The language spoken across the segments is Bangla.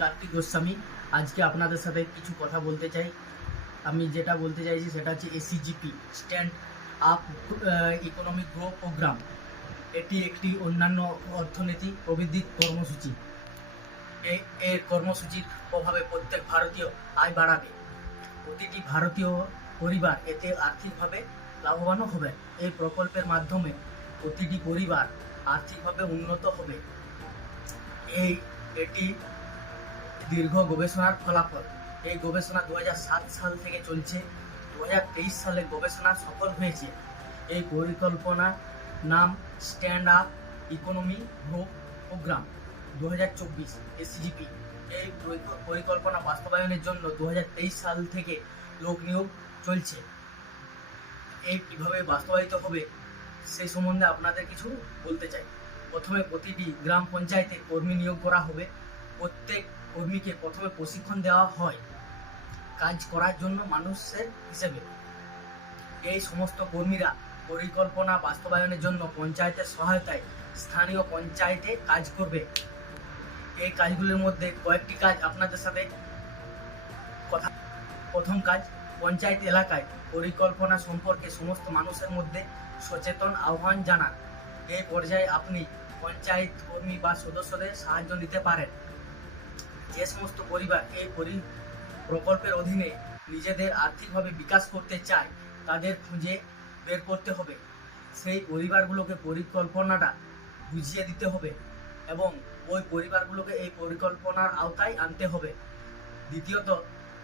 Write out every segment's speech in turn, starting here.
কার্তিক গোস্বামী আজকে আপনাদের সাথে কিছু কথা বলতে চাই। আমি যেটা বলতে চাইছি সেটা হচ্ছে ACGP stand up economic grow program. এটি একটি অন্যান্য অর্থনীতি প্রবৃদ্ধির কর্মসূচি। এর কর্মসূচির প্রভাবে প্রত্যেক ভারতীয় আয় বাড়াবে। প্রতিটি ভারতীয় পরিবার এতে আর্থিকভাবে লাভবানও হবে। এই প্রকল্পের মাধ্যমে প্রতিটি পরিবার আর্থিকভাবে উন্নত হবে। এটি দীর্ঘ গবেষণার ফলাফল। এই গবেষণা 2007 সাল থেকে চলছে। 2023 সালে গবেষণা সফল হয়েছে। এই পরিকল্পনার নাম stand up economy grow program 2024 SGP. এই পরিকল্পনা বাস্তবায়নের জন্য 2023 সাল থেকে লোক নিয়োগ চলছে। এই কীভাবে বাস্তবায়িত হবে সেই সম্বন্ধে আপনাদের কিছু বলতে চাই। প্রথমে প্রতিটি গ্রাম পঞ্চায়েতে কর্মী নিয়োগ করা হবে। প্রত্যেক কর্মীকে প্রথমে প্রশিক্ষণ দেওয়া হয় কাজ করার জন্য মানুষের হিসেবে। এই সমস্ত কর্মীরা পরিকল্পনা বাস্তবায়নের জন্য পঞ্চায়েতের সহায়তায় স্থানীয় পঞ্চায়েতে কাজ করবে। এই কাজগুলির মধ্যে কয়েকটি কাজ আপনাদের সাথে কথা। প্রথম কাজ, পঞ্চায়েত এলাকায় পরিকল্পনা সম্পর্কে সমস্ত মানুষের মধ্যে সচেতন আহ্বান জানান। এই পর্যায়ে আপনি পঞ্চায়েত কর্মী বা সদস্যদের সাহায্য নিতে পারেন। যে সমস্ত পরিবার এই প্রকল্পের অধীনে নিজেদের আর্থিকভাবে বিকাশ করতে চায় তাদের খুঁজে বের করতে হবে। সেই পরিবারগুলোকে পরিকল্পনাটা বুঝিয়ে দিতে হবে এবং ওই পরিবারগুলোকে এই পরিকল্পনার আওতায় আনতে হবে।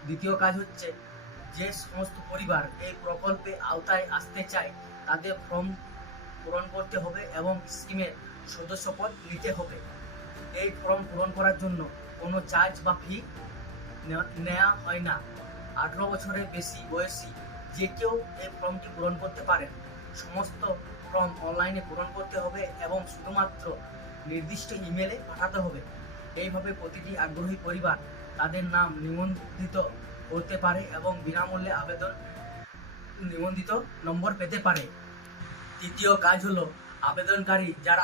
দ্বিতীয় কাজ হচ্ছে, যে সমস্ত পরিবার এই প্রকল্পে আওতায় আসতে চায় তাদের ফর্ম পূরণ করতে হবে এবং স্কিমের সদস্যপদ নিতে হবে। এই ফর্ম পূরণ করার জন্য কোনো চার্জ বা ফি নেওয়া হয় না। 18 বছরের বেশি বয়সী যে কেউ এই ফর্মটি পূরণ করতে পারেন। সমস্ত ফর্ম অনলাইনে পূরণ করতে হবে এবং শুধুমাত্র নির্দিষ্ট ইমেলে পাঠাতে হবে। এইভাবে প্রতিটি আগ্রহী পরিবার তাদের নাম নিবন্ধিত করতে পারে এবং বিনামূল্যে নিবন্ধিত নম্বর পেতে পারে। তৃতীয় কাজ হলো, আবেদনকারী যারা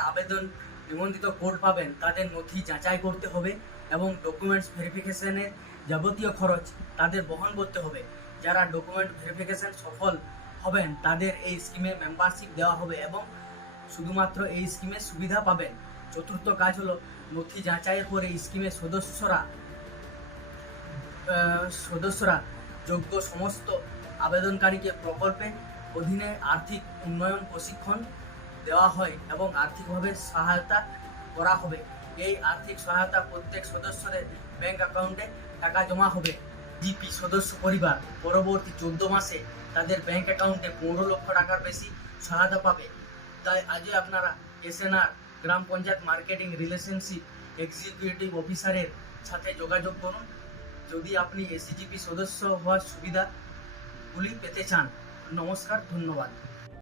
নিবন্ধিত কোড পাবেন তাদের নথি যাচাই করতে হবে এবং ডকুমেন্টস ভেরিফিকেশনের যাবতীয় খরচ তাদের বহন করতে হবে। যারা ডকুমেন্ট ভেরিফিকেশন সফল হবেন তাদের এই স্কিমে মেম্বারশিপ দেওয়া হবে এবং শুধুমাত্র এই স্কিমের সুবিধা পাবেন। চতুর্থ কাজ হলো, নথি যাচাইয়ের পরে স্কিমের সদস্যরা যোগ্য সমস্ত আবেদনকারীকে প্রকল্পের অধীনে আর্থিক উন্নয়ন প্রশিক্ষণ দেওয়া হয় এবং আর্থিকভাবে সহায়তা করা হবে। এই আর্থিক সহায়তা প্রত্যেক সদস্যদের ব্যাংক অ্যাকাউন্টে টাকা জমা হবে। জিপি সদস্য পরিবার পরবর্তী 14 মাসে তাদের ব্যাংক অ্যাকাউন্টে 15 লক্ষ টাকার বেশি সহায়তা পাবে। তাই আজই আপনারা এসএনআর গ্রাম পঞ্চায়েত মার্কেটিং রিলেশনশিপ এক্সিকিউটিভ অফিসারের সাথে যোগাযোগ করুন যদি আপনি এসিজিপি সদস্য হওয়ার সুবিধাগুলি পেতে চান। নমস্কার, ধন্যবাদ।